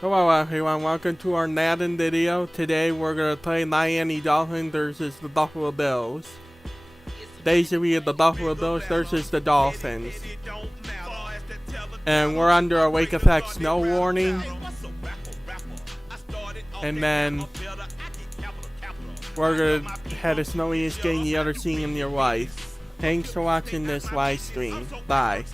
Hello everyone, welcome to our Madden video. Today we're going to play Miami Dolphins versus the Buffalo Bills. Today's the the Buffalo Bills versus the Dolphins. And we're under a wake effect snow warning. And then we're going to have the snowiest game you ever seen in your life. Thanks for watching this live stream. Bye.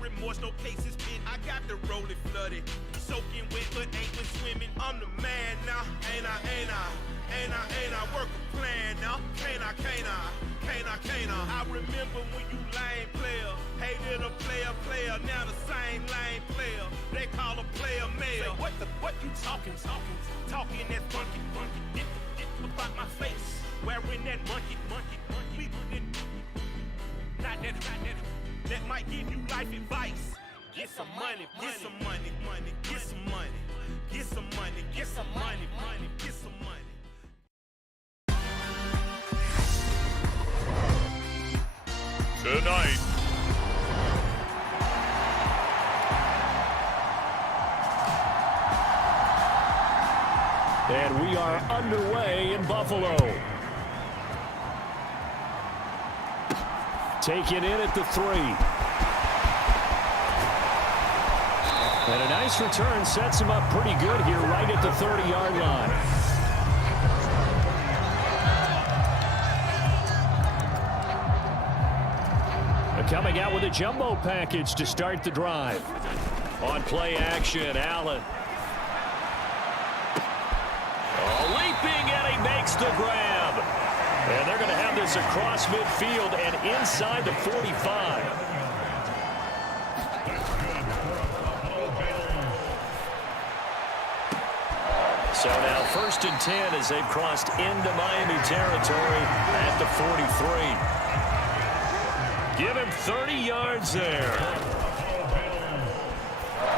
Remorse, no cases pinned. I got the rolling flooded, soaking wet, but ain't been swimming. I'm the man now, ain't I work a plan now. Can't I? I remember when you lame player, hated a player, now the same lame player. They call a player mayor. What you talking that funky, get about my face, wearing that monkey, not that. That might give you life advice. Get some money, get some money, get some money, get some money, get some money, get some money. Tonight, and we are underway in Buffalo. Taken in at the 3. And a nice return sets him up pretty good here right at the 30-yard line. Coming out with a jumbo package to start the drive. On play action, Allen. Leaping, and he makes the grab. And they're going to have this across midfield and inside the 45. So now 1st and 10 as they've crossed into Miami territory at the 43. Give him 30 yards there.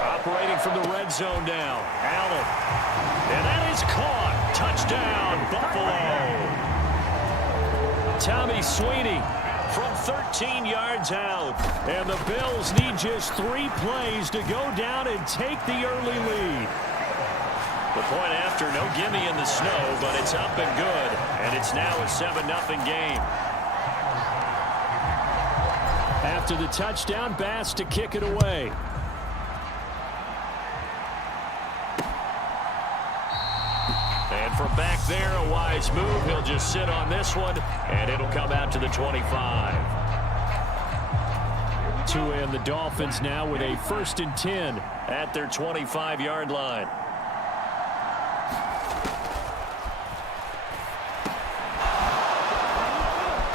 Operating from the red zone now. Allen. And that is caught. Touchdown, Buffalo. Tommy Sweeney from 13 yards out. And the Bills need just 3 plays to go down and take the early lead. The point after, no gimme in the snow, but it's up and good. And it's now a 7-0 game. After the touchdown, Bass to kick it away. And from back there, a wise move. He'll just sit on this one, and it'll come out to the 25. Tua and the Dolphins now with a 1st and 10 at their 25-yard line.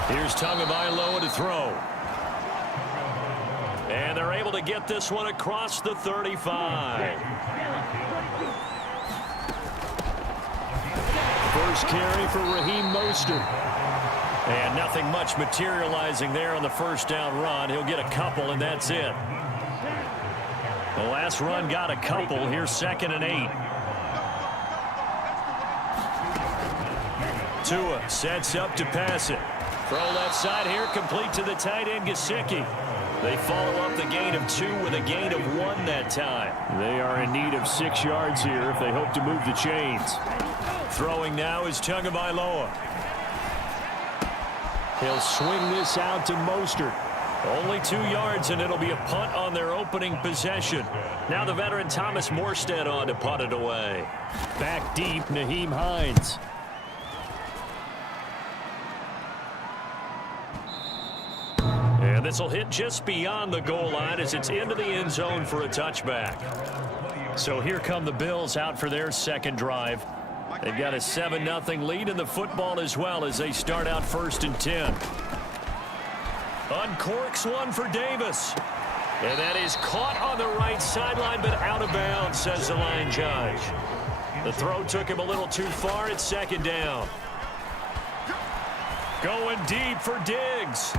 Here's Tagovailoa to throw. And they're able to get this one across the 35. First carry for Raheem Mostert. And nothing much materializing there on the first down run. He'll get a couple, and that's it. The last run got a couple. Here's 2nd and 8. Tua sets up to pass it. Throw left side here, complete to the tight end, Gesicki. They follow up the gain of 2 with a gain of 1 that time. They are in need of 6 yards here if they hope to move the chains. Throwing now is Tagovailoa. He'll swing this out to Mostert. Only 2 yards, and it'll be a punt on their opening possession. Now the veteran Thomas Morstead on to punt it away. Back deep, Nyheim Hines. And this will hit just beyond the goal line as it's into the end zone for a touchback. So here come the Bills out for their second drive. They've got a 7-0 lead in the football as well as they start out 1st and 10. Uncorks one for Davis. And that is caught on the right sideline but out of bounds, says the line judge. The throw took him a little too far. It's 2nd down. Going deep for Diggs.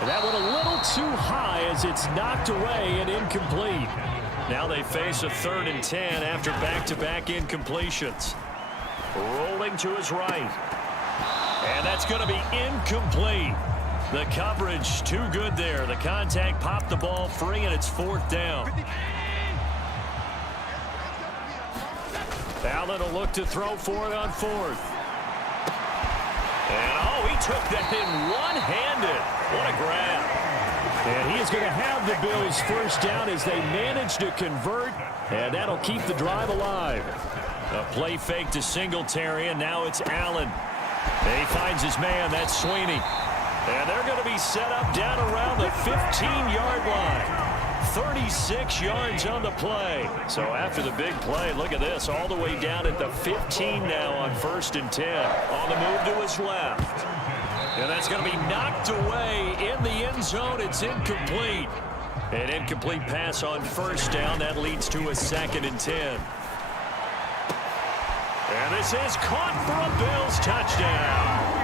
And that one a little too high as it's knocked away and incomplete. Now they face a 3rd and 10 after back-to-back incompletions. Rolling to his right. And that's going to be incomplete. The coverage too good there. The contact popped the ball free, and it's 4th down. Allen will look to throw for it on 4th. And, oh, he took that in one-handed. What a grab. And he is going to have the Bills first down as they manage to convert, and that'll keep the drive alive. A play fake to Singletary, and now it's Allen. And he finds his man. That's Sweeney. And they're going to be set up down around the 15-yard line. 36 yards on the play. So after the big play, look at this, all the way down at the 15 now on 1st and 10. On the move to his left. And that's going to be knocked away in the end zone. It's incomplete. An incomplete pass on 1st down. That leads to a 2nd and 10. And this is caught for a Bills touchdown.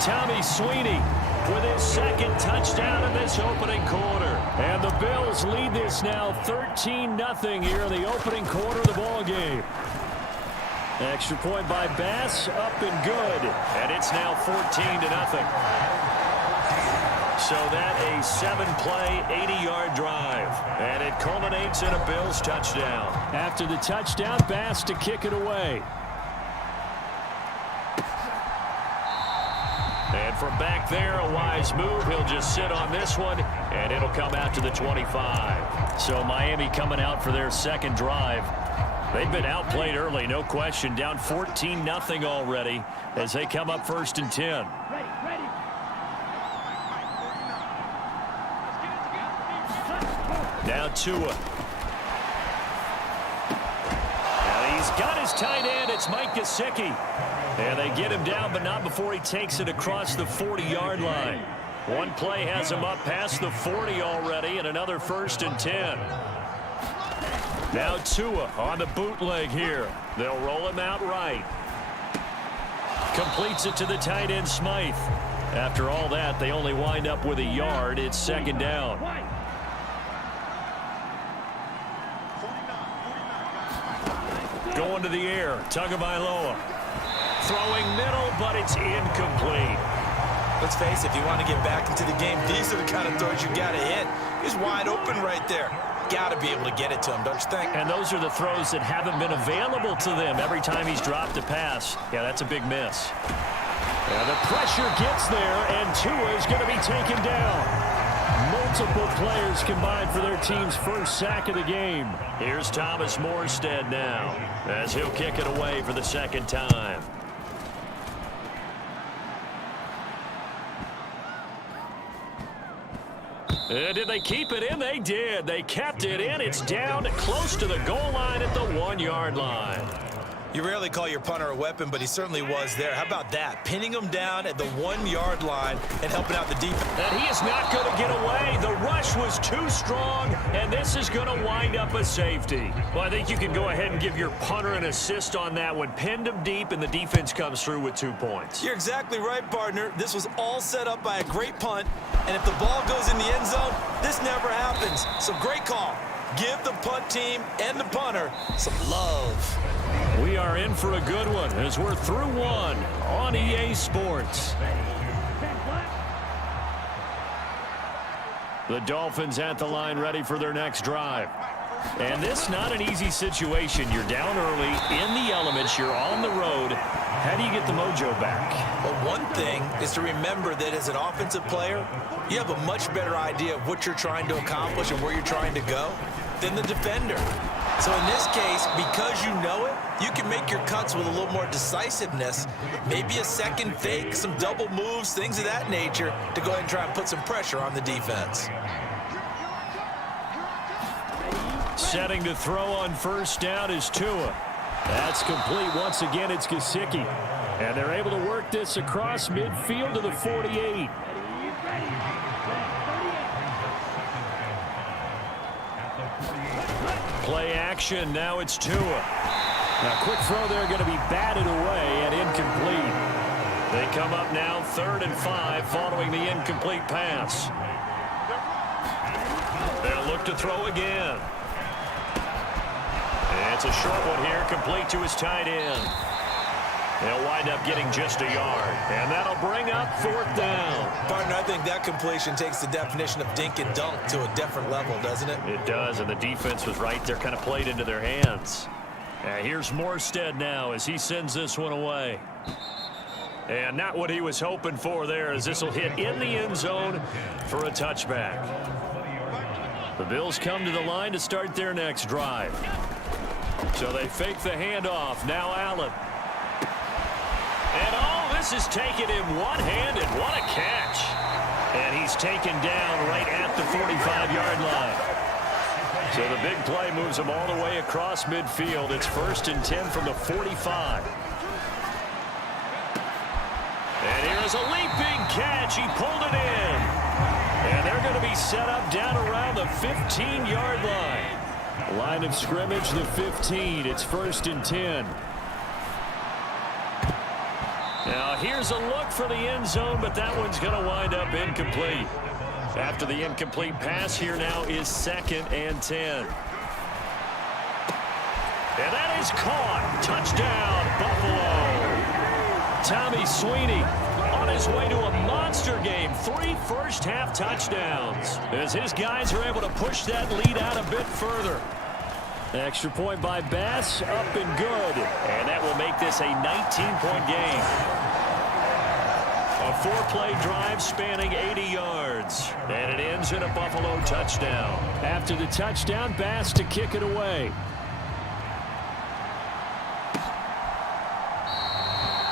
Tommy Sweeney with his 2nd touchdown in this opening quarter. And the Bills lead this now 13-0 here in the opening quarter of the ball game. Extra point by Bass, up and good. And it's now 14-0. So that a 7-play, 80-yard drive. And it culminates in a Bills touchdown. After the touchdown, Bass to kick it away. And from back there, a wise move. He'll just sit on this one, and it'll come out to the 25. So Miami coming out for their 2nd drive. They've been outplayed early, no question. Down 14-0 already as they come up 1st and 10. Now Tua. Now he's got his tight end. It's Mike Gesicki. And they get him down, but not before he takes it across the 40-yard line. One play has him up past the 40 already, and another 1st and 10. Now Tua on the bootleg here. They'll roll him out right. Completes it to the tight end, Smythe. After all that, they only wind up with a yard. It's 2nd down. Going to the air, Tagovailoa. Throwing middle, but it's incomplete. Let's face it, if you want to get back into the game, these are the kind of throws you got to hit. He's wide open right there. Got to be able to get it to him, don't you think? And those are the throws that haven't been available to them every time he's dropped a pass. Yeah, that's a big miss. And the pressure gets there, and Tua is going to be taken down. Multiple players combined for their team's first sack of the game. Here's Thomas Morstead now as he'll kick it away for the 2nd time. Did they keep it in? They did. They kept it in. It's down close to the goal line at the 1-yard line. You rarely call your punter a weapon, but he certainly was there. How about that? Pinning him down at the 1-yard line and helping out the defense. And he is not going to get away. The rush was too strong, and this is going to wind up a safety. Well, I think you can go ahead and give your punter an assist on that one. Pinned him deep, and the defense comes through with 2 points. You're exactly right, partner. This was all set up by a great punt, and if the ball goes in the end zone, this never happens. So great call. Give the punt team and the punter some love. We are in for a good one as we're through one on EA Sports. The Dolphins at the line ready for their next drive. And this not an easy situation. You're down early, in the elements, you're on the road. How do you get the mojo back? Well, one thing is to remember that as an offensive player, you have a much better idea of what you're trying to accomplish and where you're trying to go than the defender. So in this case, because you know it, you can make your cuts with a little more decisiveness, maybe a second fake, some double moves, things of that nature, to go ahead and try and put some pressure on the defense. Setting to throw on 1st down is Tua. That's complete. Once again, it's Gesicki. And they're able to work this across midfield to the 48. Play action. Now it's Tua. Now, quick throw there going to be batted away and incomplete. They come up now 3rd and 5 following the incomplete pass. They'll look to throw again. It's a short one here, complete to his tight end. They'll wind up getting just a yard, and that'll bring up 4th down. Partner, I think that completion takes the definition of dink and dunk to a different level, doesn't it? It does, and the defense was right there, kind of played into their hands. Here's Morstead now as he sends this one away. And not what he was hoping for there, as this will hit in the end zone for a touchback. The Bills come to the line to start their next drive. So they fake the handoff. Now Allen. And this is taken in one-handed. What a catch. And he's taken down right at the 45-yard line. So the big play moves him all the way across midfield. It's 1st and 10 from the 45. And here's a leaping catch. He pulled it in. And they're going to be set up down around the 15-yard line. Line of scrimmage, the 15. It's 1st and 10. Now here's a look for the end zone, but that one's going to wind up incomplete. After the incomplete pass, here now is 2nd and 10. And that is caught. Touchdown, Buffalo. Tommy Sweeney on his way to a monster game. 3 first-half touchdowns as his guys are able to push that lead out a bit further. Extra point by Bass, up and good. And that will make this a 19-point game. A 4-play drive spanning 80 yards. And it ends in a Buffalo touchdown. After the touchdown, Bass to kick it away.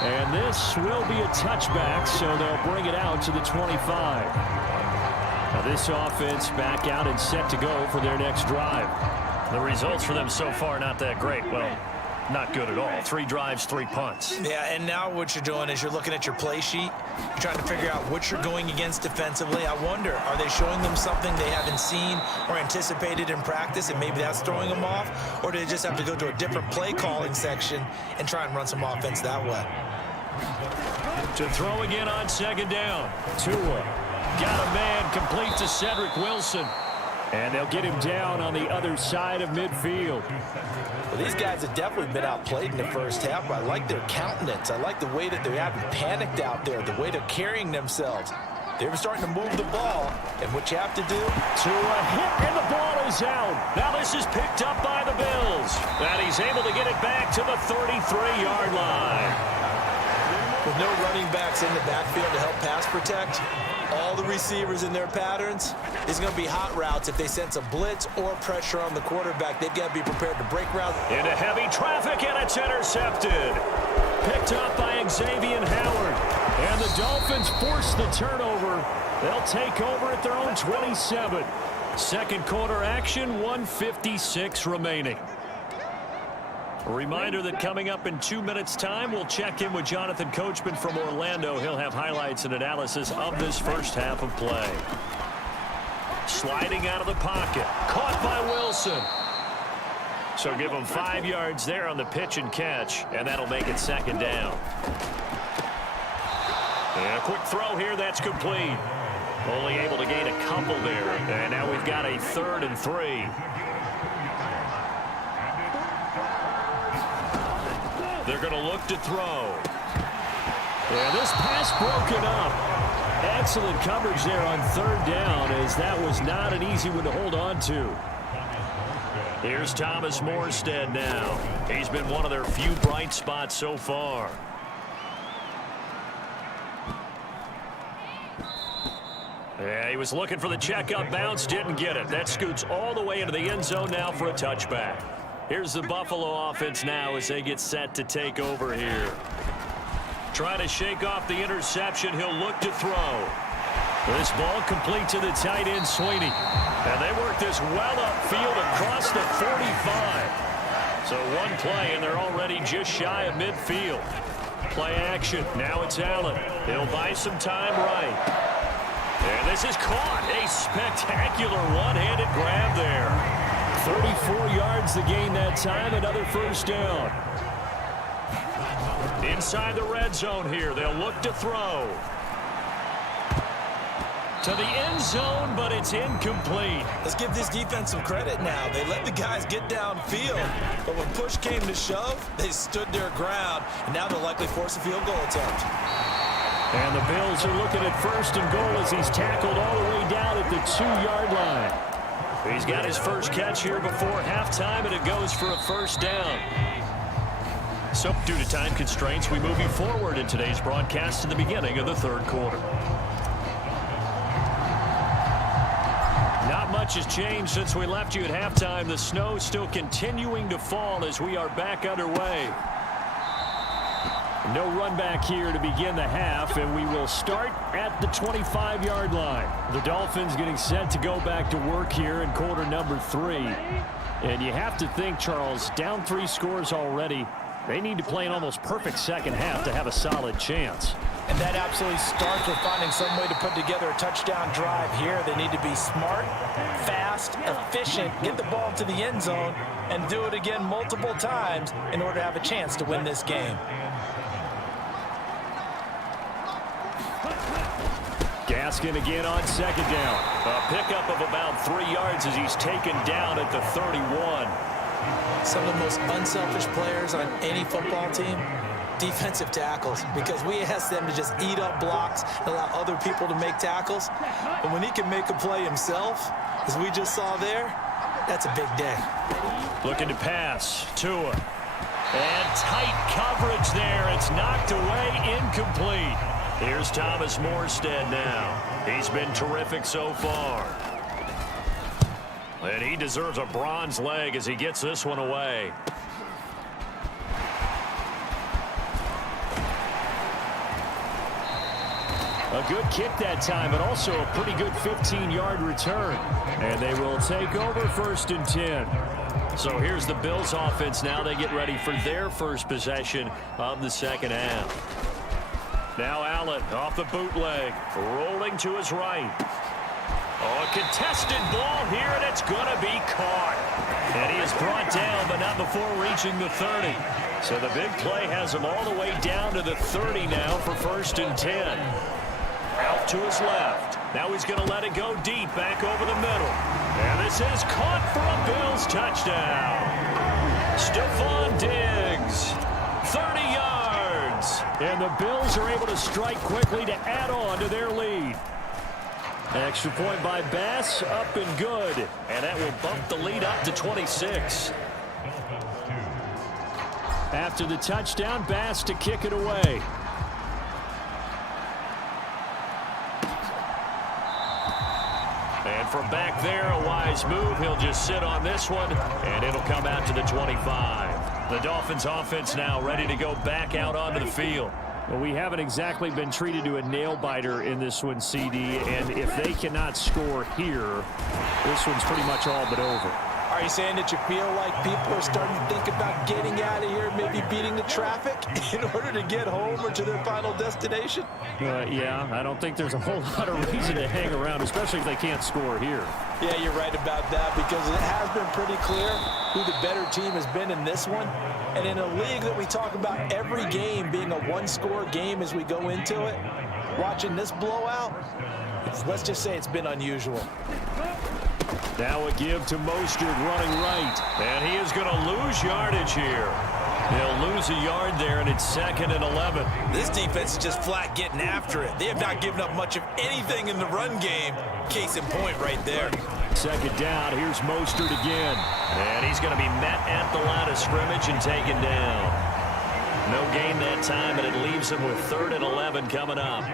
And this will be a touchback, so they'll bring it out to the 25. Now this offense back out and set to go for their next drive. The results for them so far not that great. Well, not good at all. 3 drives, 3 punts. Yeah, and now what you're doing is you're looking at your play sheet. You're trying to figure out what you're going against defensively. I wonder, are they showing them something they haven't seen or anticipated in practice, and maybe that's throwing them off? Or do they just have to go to a different play calling section and try and run some offense that way? To throw again on 2nd down. Tua got a man complete to Cedric Wilson. And they'll get him down on the other side of midfield. Well, these guys have definitely been outplayed in the first half, but I like their countenance. I like the way that they haven't panicked out there, the way they're carrying themselves. They're starting to move the ball, and what you have to do? Tua hit, and the ball is out. Now this is picked up by the Bills. And he's able to get it back to the 33-yard line. With no running backs in the backfield to help pass protect, all the receivers in their patterns, it's going to be hot routes. If they sense a blitz or pressure on the quarterback, they've got to be prepared to break routes. Into heavy traffic, and it's intercepted. Picked up by Xavier Howard. And the Dolphins force the turnover. They'll take over at their own 27. Second quarter action, 1:56 remaining. A reminder that coming up in 2 minutes' time, we'll check in with Jonathan Coachman from Orlando. He'll have highlights and analysis of this first half of play. Sliding out of the pocket. Caught by Wilson. So give him 5 yards there on the pitch and catch, and that'll make it 2nd down. And a quick throw here, that's complete. Only able to gain a couple there. And now we've got a 3rd and 3. They're going to look to throw. And this pass broken up. Excellent coverage there on 3rd down, as that was not an easy one to hold on to. Here's Thomas Morstead now. He's been one of their few bright spots so far. Yeah, he was looking for the checkup bounce, didn't get it. That scoots all the way into the end zone now for a touchback. Here's the Buffalo offense now as they get set to take over here. Trying to shake off the interception. He'll look to throw. This ball complete to the tight end, Sweeney. And they work this well upfield across the 45. So one play, and they're already just shy of midfield. Play action. Now it's Allen. He'll buy some time right. And this is caught. A spectacular one-handed grab there. 34 yards to gain that time. Another first down. Inside the red zone here. They'll look to throw. To the end zone, but it's incomplete. Let's give this defense some credit now. They let the guys get downfield, but when push came to shove, they stood their ground, and now they'll likely force a field goal attempt. And the Bills are looking at 1st and goal as he's tackled all the way down at the 2-yard line. He's got his first catch here before halftime, and it goes for a first down. So, due to time constraints, we move you forward in today's broadcast to the beginning of the 3rd quarter. Not much has changed since we left you at halftime. The snow still continuing to fall as we are back underway. No run back here to begin the half, and we will start at the 25-yard line. The Dolphins getting set to go back to work here in quarter number 3. And you have to think, Charles, down 3 scores already. They need to play an almost perfect second half to have a solid chance. And that absolutely starts with finding some way to put together a touchdown drive here. They need to be smart, fast, efficient, get the ball to the end zone, and do it again multiple times in order to have a chance to win this game. Gaskin again on 2nd down. A pickup of about 3 yards as he's taken down at the 31. Some of the most unselfish players on any football team, defensive tackles, because we ask them to just eat up blocks, allow other people to make tackles. But when he can make a play himself, as we just saw there, that's a big day. Looking to pass. Tua. And tight coverage there. It's knocked away, incomplete. Here's Thomas Morstead now. He's been terrific so far. And he deserves a bronze leg as he gets this one away. A good kick that time, but also a pretty good 15-yard return. And they will take over 1st and 10. So here's the Bills offense now. They get ready for their first possession of the second half. Now Allen off the bootleg, rolling to his right. Oh, a contested ball here, and it's going to be caught. And he is brought down, but not before reaching the 30. So the big play has him all the way down to the 30 now for 1st and 10. Out to his left. Now he's going to let it go deep back over the middle. And this is caught for a Bills touchdown. Stephon Diggs, 30 yards. And the Bills are able to strike quickly to add on to their lead. Extra point by Bass, up and good. And that will bump the lead up to 26. After the touchdown, Bass to kick it away. And from back there, a wise move. He'll just sit on this one, and it'll come out to the 25. The Dolphins offense now ready to go back out onto the field. Well, we haven't exactly been treated to a nail-biter in this one, CD, and if they cannot score here, this one's pretty much all but over. Are you saying that you feel like people are starting to think about getting out of here, maybe beating the traffic in order to get home or to their final destination? Yeah, I don't think there's a whole lot of reason to hang around, especially if they can't score here. Yeah, you're right about that, because it has been pretty clear who the better team has been in this one. And in a league that we talk about every game being a one-score game as we go into it, watching this blowout, let's just say it's been unusual. Now a give to Mostert running right. And he is going to lose yardage here. He'll lose a yard there, and it's 2nd and 11. This defense is just flat getting after it. They have not given up much of anything in the run game. Case in point right there. 2nd down. Here's Mostert again. And he's going to be met at the line of scrimmage and taken down. No gain that time, and it leaves him with 3rd and 11 coming up.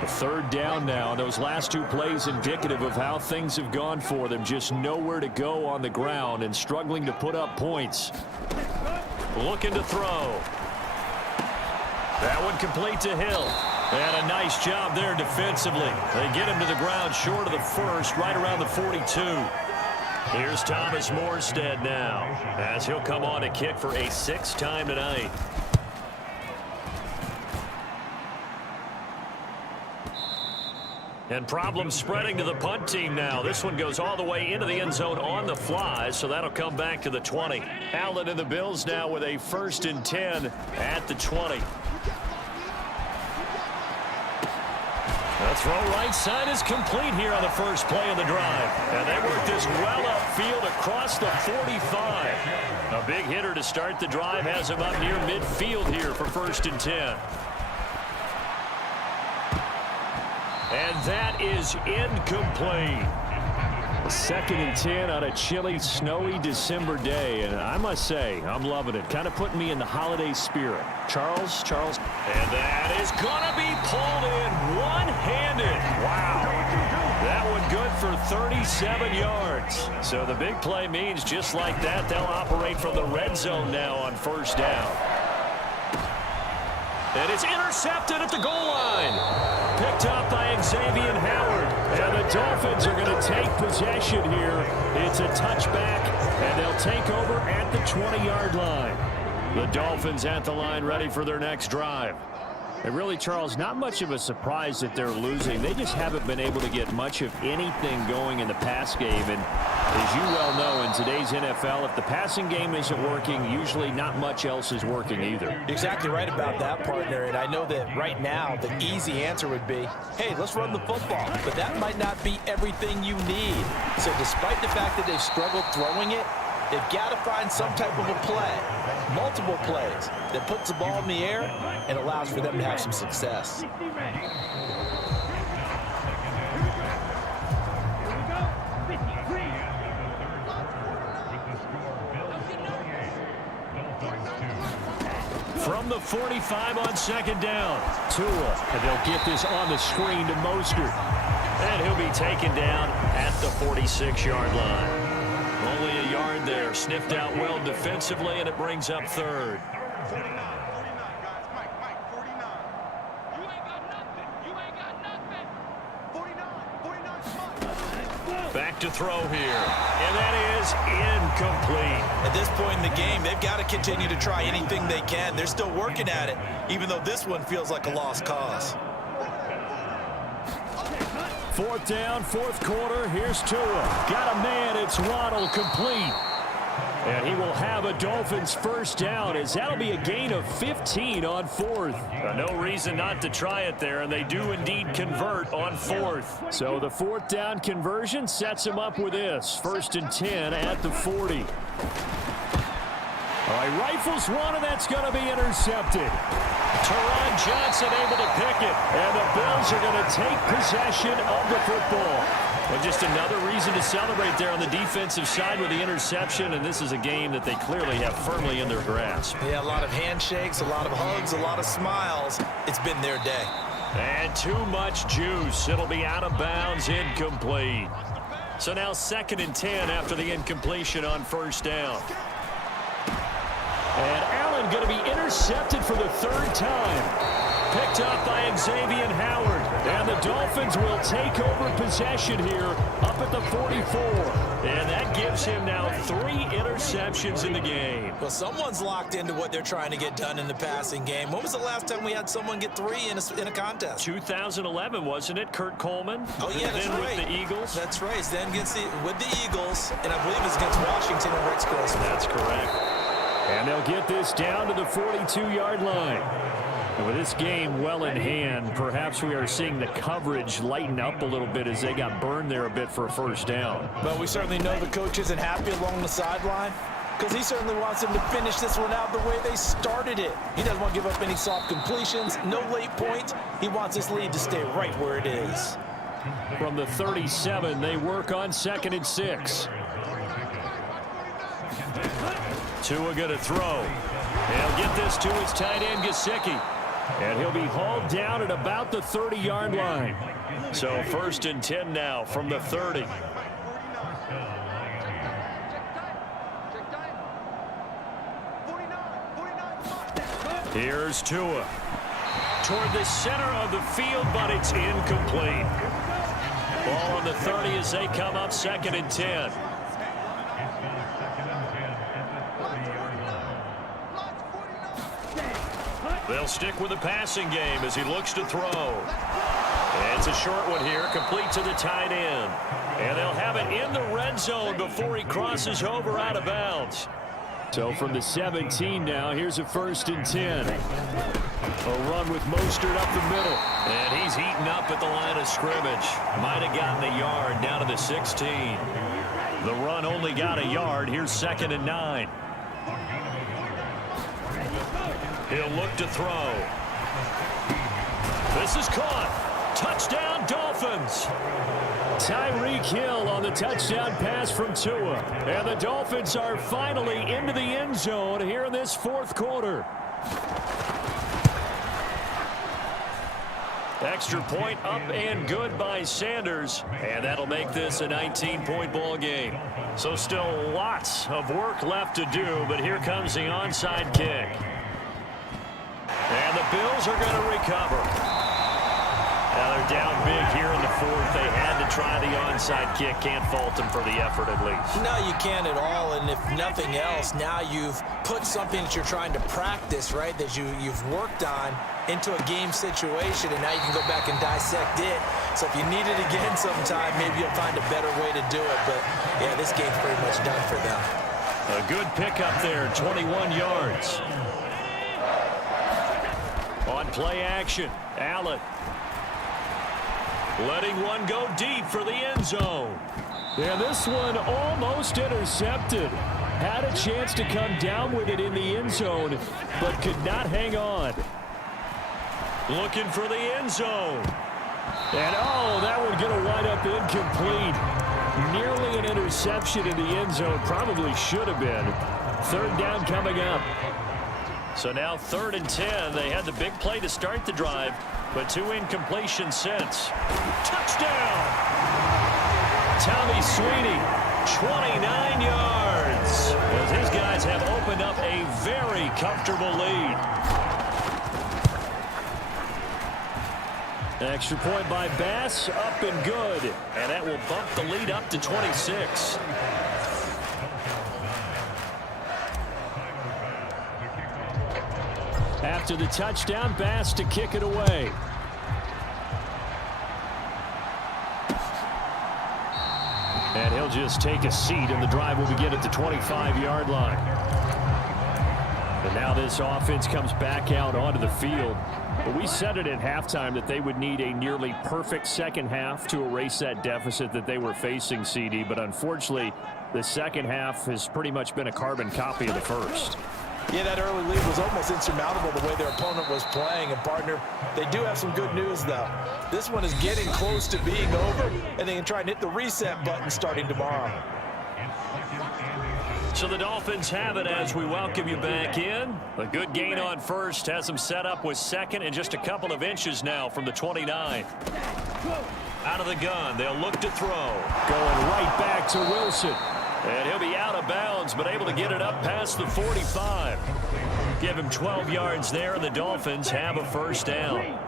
The 3rd down now. Those last 2 plays indicative of how things have gone for them. Just nowhere to go on the ground and struggling to put up points. Looking to throw. That one complete to Hill. And a nice job there defensively. They get him to the ground short of the 1st, right around the 42. Here's Thomas Morstead now, as he'll come on to kick for a 6th time tonight. And problems spreading to the punt team now. This one goes all the way into the end zone on the fly, so that'll come back to the 20. Allen and the Bills now with a 1st and 10 at the 20. A throw right side is complete here on the first play of the drive. And they work this well upfield across the 45. A big hitter to start the drive has him up near midfield here for 1st and 10. And that is incomplete. 2nd and 10 on a chilly, snowy December day. And I must say, I'm loving it. Kind of putting me in the holiday spirit. Charles. And that is going to be pulled in one-handed. Wow. That one good for 37 yards. So the big play means just like that, they'll operate from the red zone now on 1st down. And it's intercepted at the goal line. Picked up by Xavier Howard. And the Dolphins are going to take possession here. It's a touchback, and they'll take over at the 20-yard line. The Dolphins at the line ready for their next drive. And really, Charles, not much of a surprise that they're losing. They just haven't been able to get much of anything going in the pass game. And as you well know, in today's NFL, if the passing game isn't working, usually not much else is working either. You're exactly right about that, partner. And I know that right now the easy answer would be, hey, let's run the football. But that might not be everything you need. So despite the fact that they've struggled throwing it, they've got to find some type of a play, multiple plays, that puts the ball in the air and allows for them to have some success. From the 45 on 2nd down, Tua, and they'll get this on the screen to Mostert. And he'll be taken down at the 46-yard line. Only a yard there, sniffed out well defensively, and it brings up 3rd. 49, guys. Mike, 49. You ain't got nothing. 49. Back to throw here, and that is incomplete. At this point in the game, they've got to continue to try anything they can. They're still working at it, even though this one feels like a lost cause. 4th down, 4th quarter. Here's Tua. Got a man. It's Waddle, complete. And he will have a Dolphins 1st down, as that'll be a gain of 15 on 4th. No reason not to try it there, and they do indeed convert on 4th. So the 4th down conversion sets him up with this. 1st and 10 at the 40. All right, rifles one, and that's going to be intercepted. Teron Johnson able to pick it, and the Bills are going to take possession of the football. And just another reason to celebrate there on the defensive side with the interception, and this is a game that they clearly have firmly in their grasp. Yeah, a lot of handshakes, a lot of hugs, a lot of smiles. It's been their day. And too much juice. It'll be out of bounds, incomplete. So now 2nd and 10 after the incompletion on 1st down. And Allen going to be intercepted for the 3rd time. Picked up by Xavier Howard. And the Dolphins will take over possession here up at the 44. And that gives him now 3 interceptions in the game. Well, someone's locked into what they're trying to get done in the passing game. When was the last time we had someone get 3 in a contest? 2011, wasn't it? Kurt Coleman? Oh, yeah, that's then right. With the Eagles? That's right. Then with the Eagles, and I believe it's against Washington and Rex Grossman. That's correct. And they'll get this down to the 42-yard line. And with this game well in hand, perhaps we are seeing the coverage lighten up a little bit as they got burned there a bit for a 1st down. But we certainly know the coach isn't happy along the sideline, because he certainly wants them to finish this one out the way they started it. He doesn't want to give up any soft completions, no late points. He wants this lead to stay right where it is. From the 37, they work on 2nd and 6. Tua going to throw. He'll get this to his tight end, Gesicki. And he'll be hauled down at about the 30-yard line. So 1st and 10 now from the 30. Here's Tua. Toward the center of the field, but it's incomplete. Ball on the 30 as they come up 2nd and 10. They'll stick with the passing game as he looks to throw. And it's a short one here, complete to the tight end. And they'll have it in the red zone before he crosses over out of bounds. So from the 17 now, here's a 1st and 10. A run with Mostert up the middle. And he's heating up at the line of scrimmage. Might have gotten a yard down to the 16. The run only got a yard. Here's 2nd and 9. He'll look to throw. This is caught. Touchdown, Dolphins. Tyreek Hill on the touchdown pass from Tua. And the Dolphins are finally into the end zone here in this 4th quarter. Extra point up and good by Sanders. And that'll make this a 19-point ball game. So still lots of work left to do, but here comes the onside kick. And the Bills are going to recover. Now they're down big here in the 4th. They had to try the onside kick. Can't fault them for the effort at least. No, you can't at all. And if nothing else, now you've put something that you're trying to practice, right, that you've worked on into a game situation, and now you can go back and dissect it. So if you need it again sometime, maybe you'll find a better way to do it. But, yeah, this game's pretty much done for them. A good pickup there, 21 yards. On play action, Allen. Letting one go deep for the end zone. And this one almost intercepted. Had a chance to come down with it in the end zone, but could not hang on. Looking for the end zone. And, oh, that one going to wind up incomplete. Nearly an interception in the end zone. Probably should have been. 3rd down coming up. So now 3rd and 10. They had the big play to start the drive, but 2 incompletions since. Touchdown! Tommy Sweeney, 29 yards. As his guys have opened up a very comfortable lead. Extra point by Bass, up and good. And that will bump the lead up to 26. After the touchdown, Bass to kick it away. And he'll just take a seat, and the drive will begin at the 25-yard line. And now this offense comes back out onto the field. But we said it at halftime that they would need a nearly perfect second half to erase that deficit that they were facing, CD. But unfortunately, the second half has pretty much been a carbon copy of the first. Yeah, that early lead was almost insurmountable the way their opponent was playing. And, partner, they do have some good news, though. This one is getting close to being over, and they can try and hit the reset button starting tomorrow. So the Dolphins have it as we welcome you back in. A good gain on first has them set up with 2nd and just a couple of inches now from the 29. Out of the gun, they'll look to throw. Going right back to Wilson. And he'll be out of bounds, but able to get it up past the 45. Give him 12 yards there, and the Dolphins have a first down.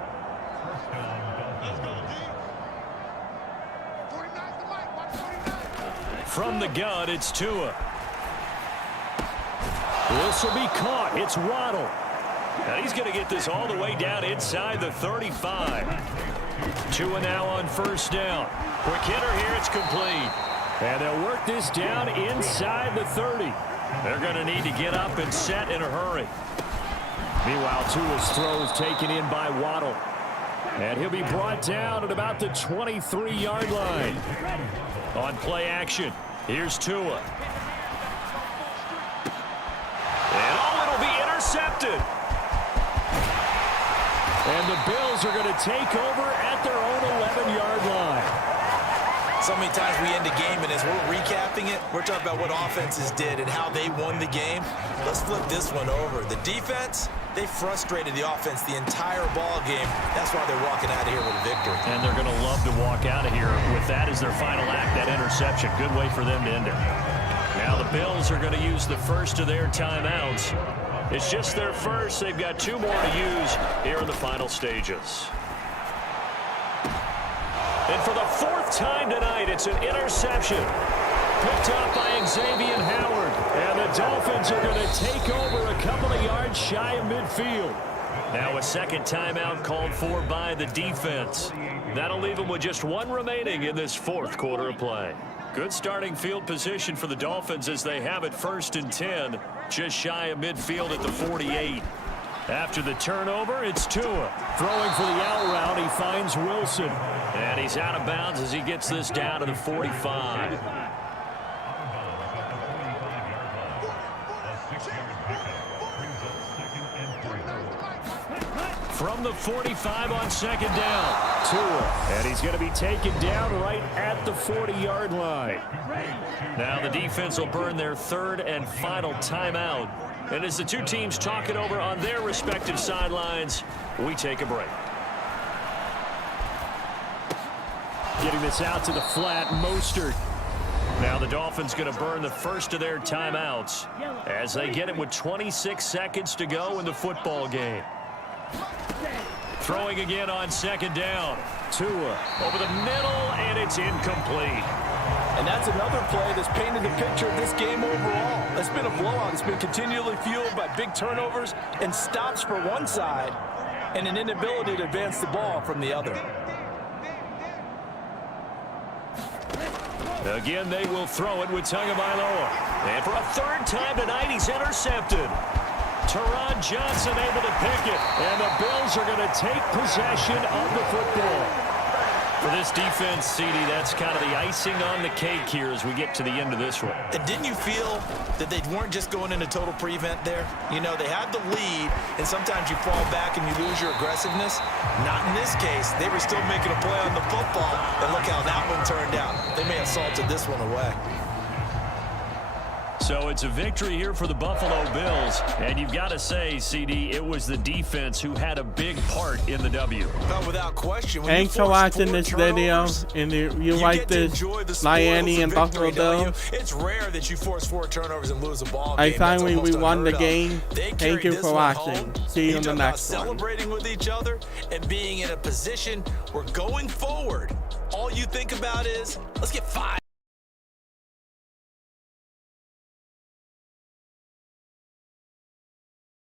From the gun, it's Tua. This will be caught. It's Waddle. And he's going to get this all the way down inside the 35. Tua now on first down. Quick hitter here. It's complete. And they'll work this down inside the 30. They're going to need to get up and set in a hurry. Meanwhile, Tua's throw is taken in by Waddle. And he'll be brought down at about the 23-yard line. On play action, here's Tua. And it'll be intercepted. And the Bills are going to take over at their own 11-yard line. So many times we end a game, and as we're recapping it, we're talking about what offenses did and how they won the game. Let's flip this one over. The defense, they frustrated the offense the entire ball game. That's why they're walking out of here with a victory. And they're going to love to walk out of here with that as their final act, that interception. Good way for them to end it. Now the Bills are going to use the first of their timeouts. It's just their first. They've got 2 more to use here in the final stages. And for the 4th time tonight, it's an interception. Picked up by Xavier Howard. And the Dolphins are going to take over a couple of yards shy of midfield. Now a second timeout called for by the defense. That'll leave them with just 1 remaining in this 4th quarter of play. Good starting field position for the Dolphins as they have it 1st and 10, just shy of midfield at the 48. After the turnover, it's Tua. Throwing for the out route, he finds Wilson. And he's out of bounds as he gets this down to the 45. From the 45 on second down, Tua. And he's going to be taken down right at the 40-yard line. Now the defense will burn their third and final timeout. And as the two teams talk it over on their respective sidelines, we take a break. Getting this out to the flat, Mostert. Now the Dolphins going to burn the first of their timeouts as they get it with 26 seconds to go in the football game. Throwing again on second down. Tua over the middle, and it's incomplete. And that's another play that's painted the picture of this game overall. It's been a blowout. It's been continually fueled by big turnovers and stops for one side and an inability to advance the ball from the other. Again, they will throw it with Tagovailoa. And for a third time tonight, he's intercepted. Teron Johnson able to pick it. And the Bills are going to take possession of the football. For this defense, CD, that's kind of the icing on the cake here as we get to the end of this one. And didn't you feel that they weren't just going into total prevent there? You know, they had the lead, and sometimes you fall back and you lose your aggressiveness. Not in this case. They were still making a play on the football, and look how that one turned out. They may have salted this one away. So it's a victory here for the Buffalo Bills. And you've got to say, CD, it was the defense who had a big part in the W. Well, without question. Thanks for watching this video. And if you like this Miami and Buffalo Bills, it's rare that you force 4 turnovers and lose a ball game. I finally we won the game. Thank you for watching. See you in the next one. Celebrating with each other and being in a position where going forward, all you think about is, let's get 5.